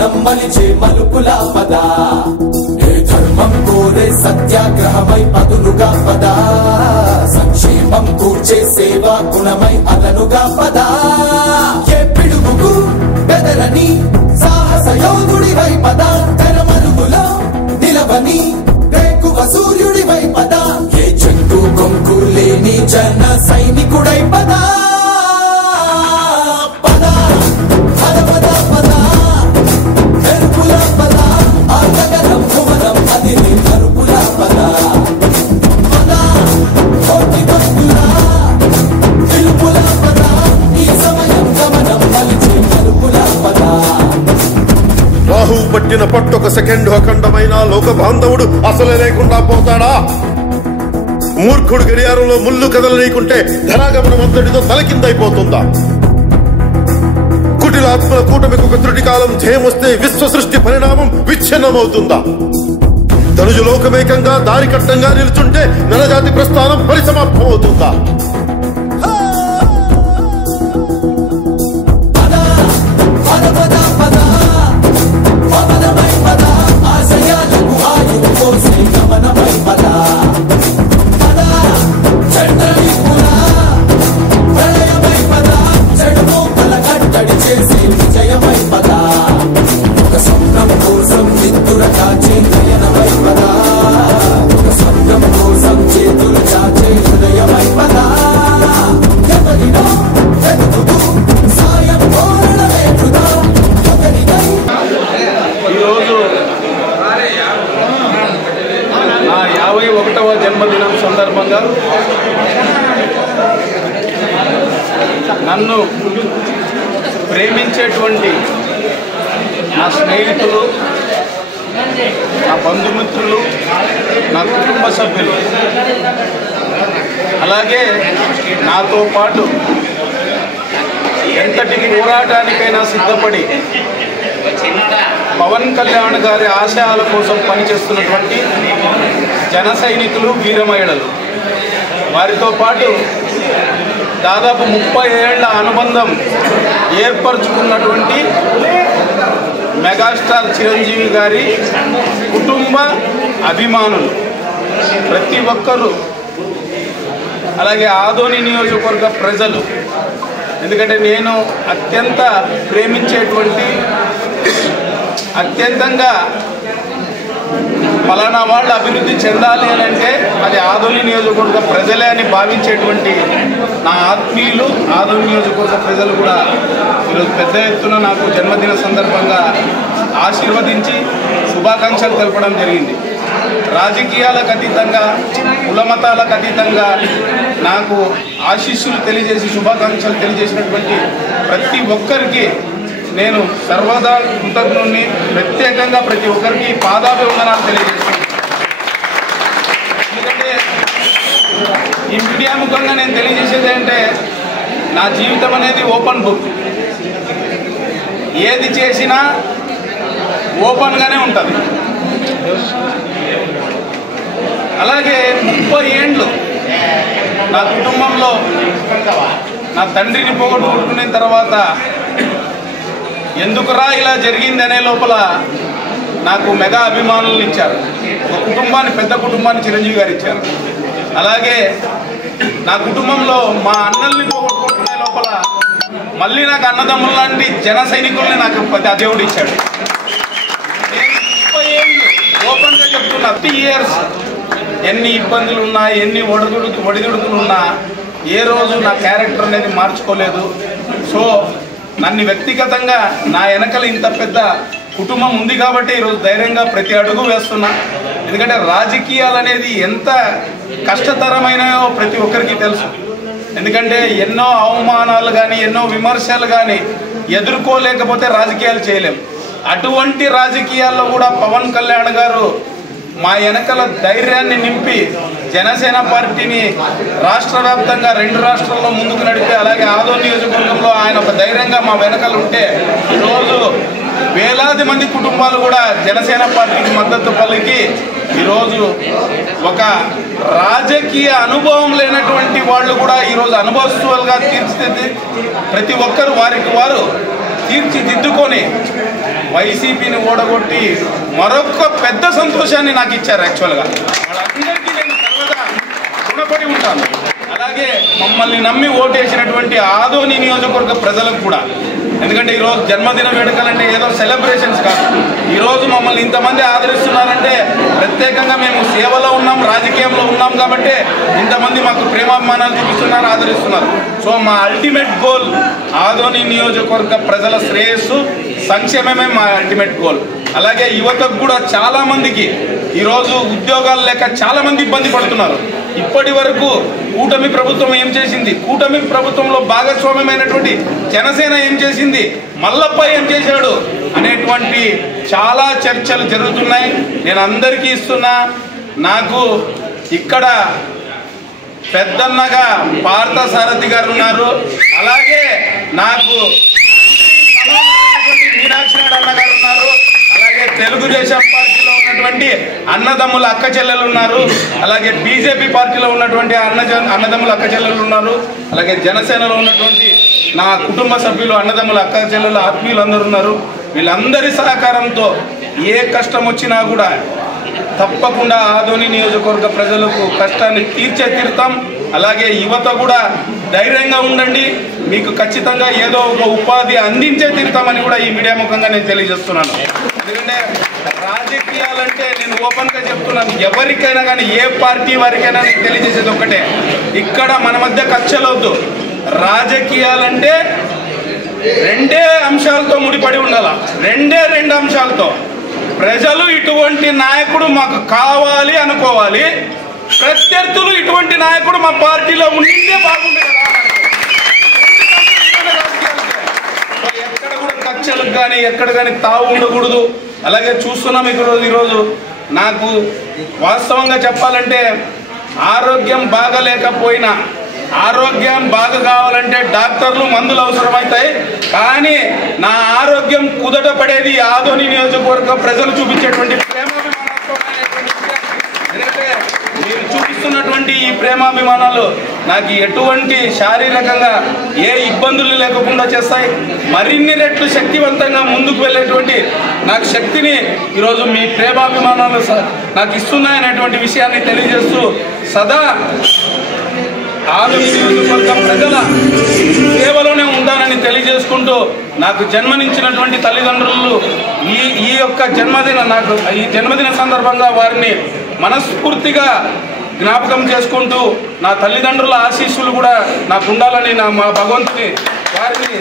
గమనం మలిచే మలుపులా పద ఏ ధర్మం కోరే సత్యాగ్రహమై పదులుగా పద సంక్షేమం కూర్చే సేవా గుణమై అదనుగా పద ఏ పిడుగుకు బెదరని సాహస యోధుడివై పద తెరమరుగులో నిలవని వేకువ సూర్యుడివై పద ఏ చెంగు కొంకు లేని జన సైనికుడై పద రాహువు పట్టిన పట్టొక సెకండ్ అఖండమైన లోక బాంధవుడు అసలే లేకుండా పోతాడా? మూర్ఖుడు గడియారంలో ముళ్ళు కదలనీకుంటే ధనాగమనం అంతటితో తలకిందైపోతుందా? కుటిలాత్మల కూటమికి ఒక త్రుటి కాలం ధ్యేయమొస్తే విశ్వ సృష్టి పరిణామం విచ్ఛిన్నమవుతుందా? ధనుజు లోకమేకంగా దారికట్టంగా నిలుచుంటే నరజాతి ప్రస్థానం పరిసమాప్తమవుతుందా? జన్మదినం సందర్భంగా నన్ను ప్రేమించేటువంటి నా స్నేహితులు, నా బంధుమిత్రులు, నా కుటుంబ సభ్యులు, అలాగే నాతో పాటు ఎంతటి పోరాటానికైనా సిద్ధపడి పవన్ కళ్యాణ్ గారి ఆశయాల కోసం పనిచేస్తున్నటువంటి జన సైనికులు, వీరమహిళలు, వారితో పాటు దాదాపు 30 ఏళ్ల అనుబంధం ఏర్పరచుకున్నటువంటి మెగాస్టార్ చిరంజీవి గారి కుటుంబ అభిమానులు ప్రతి ఒక్కరూ, అలాగే ఆదోని నియోజకవర్గ ప్రజలు, ఎందుకంటే నేను అత్యంత ప్రేమించేటువంటి, అత్యంతంగా ఫలానా వాళ్ళు అభివృద్ధి చెందాలి అని అంటే అది ఆదోని నియోజకవర్గ ప్రజలే అని భావించేటువంటి నా ఆత్మీయులు, ఆదోని నియోజకవర్గ ప్రజలు కూడా ఈరోజు పెద్ద ఎత్తున నాకు జన్మదిన సందర్భంగా ఆశీర్వదించి శుభాకాంక్షలు తెలపడం జరిగింది. రాజకీయాలకు అతీతంగా, కులమతాలకు అతీతంగా నాకు ఆశీస్సులు తెలియజేసి శుభాకాంక్షలు తెలియజేసినటువంటి ప్రతి ఒక్కరికి నేను సర్వదా కృతజ్ఞుణ్ణి. ప్రత్యేకంగా ప్రతి ఒక్కరికి పాదాభివందనాలు తెలియజేస్తున్నాను. ఎందుకంటే ఈ మీడియా ముఖంగా నేను తెలియజేసేది ఏంటంటే నా జీవితం అనేది ఓపెన్ బుక్. ఏది చేసినా ఓపెన్గానే ఉంటుంది. అలాగే 30 ఏండ్లు నా కుటుంబంలో నా తండ్రిని పోగొట్టుకున్న తర్వాత ఎందుకురా ఇలా జరిగింది అనే లోపల నాకు మెగా అభిమానులను ఇచ్చారు. ఒక కుటుంబాన్ని, పెద్ద కుటుంబాన్ని చిరంజీవి గారు ఇచ్చారు. అలాగే నా కుటుంబంలో మా అన్నల్ని పోగొట్టుకునే లోపల మళ్ళీ నాకు అన్నదమ్ముల లాంటి జన సైనికుల్ని నాకు ఆ దేవుడు ఇచ్చాడు. నేను 30 ఏళ్ళు ఓపెన్గా చెప్తున్నా, 30 ఇయర్స్ ఎన్ని ఇబ్బందులు ఉన్నా, ఎన్ని ఒడిదుడుకులు ఉన్నా ఏ రోజు నా క్యారెక్టర్ అనేది మార్చుకోలేదు. సో నన్ను వ్యక్తిగతంగా నా వెనకలు ఇంత పెద్ద కుటుంబం ఉంది కాబట్టి ఈరోజు ధైర్యంగా ప్రతి అడుగు వేస్తున్నా. ఎందుకంటే రాజకీయాలు అనేది ఎంత కష్టతరమైనయో ప్రతి ఒక్కరికి తెలుసు. ఎందుకంటే ఎన్నో అవమానాలు కానీ, ఎన్నో విమర్శలు కానీ ఎదుర్కోలేకపోతే రాజకీయాలు చేయలేం. అటువంటి రాజకీయాల్లో కూడా పవన్ కళ్యాణ్ గారు మా వెనకల ధైర్యాన్ని నింపి జనసేన పార్టీని రాష్ట్ర వ్యాప్తంగా 2 రాష్ట్రాల్లో ముందుకు నడిపి, అలాగే ఆదోని నియోజకవర్గంలో ఆయన ఒక ధైర్యంగా మా వెనకలు ఉంటే ఈరోజు వేలాది మంది కుటుంబాలు కూడా జనసేన పార్టీకి మద్దతు పలికి ఈరోజు ఒక రాజకీయ అనుభవం లేనటువంటి వాళ్ళు కూడా ఈరోజు అనుభవస్తులుగా తీర్చిదిద్ది ప్రతి ఒక్కరు వారికి వారు తీర్చిదిద్దుకొని వైసీపీని ఓడగొట్టి మరొక పెద్ద సంతోషాన్ని నాకు ఇచ్చారు. యాక్చువల్గా వాళ్ళందరికీ నేను సర్వదా రుణపడి ఉంటాను. అలాగే మమ్మల్ని నమ్మి ఓటేసినటువంటి ఆదోని నియోజకవర్గ ప్రజలకు కూడా, ఎందుకంటే ఈరోజు జన్మదిన వేడుకలంటే ఏదో సెలబ్రేషన్స్ కాదు. ఈరోజు మమ్మల్ని ఇంతమంది ఆదరిస్తున్నారంటే ప్రత్యేకంగా మేము సేవలో ఉన్నాం, రాజకీయంలో ఉన్నాం కాబట్టి ఇంతమంది మాకు ప్రేమాభిమానాలు చూపిస్తున్నారు, ఆదరిస్తున్నారు. సో మా అల్టిమేట్ గోల్ ఆదోని నియోజకవర్గ ప్రజల శ్రేయస్సు, సంక్షేమమే మా అల్టిమేట్ గోల్. అలాగే యువతకు కూడా చాలా మందికి ఈరోజు ఉద్యోగాలు లేక చాలా మంది ఇబ్బంది పడుతున్నారు. ఇప్పటి వరకు కూటమి ప్రభుత్వం ఏం చేసింది, కూటమి ప్రభుత్వంలో భాగస్వామ్యమైనటువంటి జనసేన ఏం చేసింది, మల్లప్ప ఏం చేశాడు అనేటువంటి చాలా చర్చలు జరుగుతున్నాయి. నేను అందరికీ ఇస్తున్నా, నాకు ఇక్కడ పెద్దన్నగా పార్థసారథి గారు ఉన్నారు. అలాగే నాకు మీనాక్షి నాయుడు అన్న గారు ఉన్నారు. అలాగే తెలుగుదేశం పార్టీలో ఉన్నటువంటి అన్నదమ్ముల అక్క చెల్లెలు ఉన్నారు. అలాగే బీజేపీ పార్టీలో ఉన్నటువంటి అన్నదమ్ముల అక్క చెల్లెలు ఉన్నారు. అలాగే జనసేనలో ఉన్నటువంటి నా కుటుంబ సభ్యులు అన్నదమ్ముల అక్క చెల్లెలు ఆత్మీయులు అందరూ ఉన్నారు. వీళ్ళందరి సహకారంతో ఏ కష్టం వచ్చినా కూడా తప్పకుండా ఆదోని నియోజకవర్గ ప్రజలకు కష్టాన్ని తీర్తాం. అలాగే యువత కూడా ధైర్యంగా ఉండండి, మీకు ఖచ్చితంగా ఏదో ఒక ఉపాధి అందించే తీరుతామని కూడా ఈ మీడియా ముఖంగా నేను తెలియజేస్తున్నాను. ఎందుకంటే రాజకీయాలంటే నేను ఓపెన్గా చెప్తున్నాను, ఎవరికైనా కానీ ఏ పార్టీ వారికైనా నేను తెలియజేసేది ఒక్కటే, ఇక్కడ మన మధ్య కక్షలొద్దు. రాజకీయాలంటే రెండే అంశాలతో ముడిపడి ఉండాల, రెండు అంశాలతో. ప్రజలు ఇటువంటి నాయకుడు మాకు కావాలి అనుకోవాలి, ప్రత్యర్థులు ఇటువంటి నాయకుడు మా పార్టీలో ఉండిందే బాగుంది కదా. ఎక్కడ కూడా కక్షలకు కానీ ఎక్కడ కానీ తావు ఉండకూడదు. అలాగే చూస్తున్నాం ఈరోజు నాకు వాస్తవంగా చెప్పాలంటే ఆరోగ్యం బాగలేకపోయినా, ఆరోగ్యం బాగా కావాలంటే డాక్టర్లు మందులు అవసరమవుతాయి. కానీ నా ఆరోగ్యం కుదట పడేది ఆదోని నియోజకవర్గ ప్రజలు చూపించేటువంటి ప్రేమాభిమానాలతో. ఎందుకంటే మీరు చూపిస్తున్నటువంటి ఈ ప్రేమాభిమానాలు నాకు ఎటువంటి శారీరకంగా ఏ ఇబ్బందులు లేకుండా చేస్తాయి. మరిన్ని రెట్లు శక్తివంతంగా ముందుకు వెళ్ళేటువంటి నాకు శక్తిని ఈరోజు మీ ప్రేమాభిమానాలు నాకు ఇస్తున్నాయనేటువంటి విషయాన్ని తెలియజేస్తూ సదా ఆదోని నియోజకవర్గ ప్రజల సేవలోనే ఉంటానని తెలియజేసుకుంటూ, నాకు జన్మనిచ్చినటువంటి తల్లిదండ్రులు ఈ యొక్క జన్మదిన సందర్భంగా వారిని మనస్ఫూర్తిగా జ్ఞాపకం చేసుకుంటూ, నా తల్లిదండ్రుల ఆశీస్సులు కూడా నాకు ఉండాలని మా భగవంతుని వారిని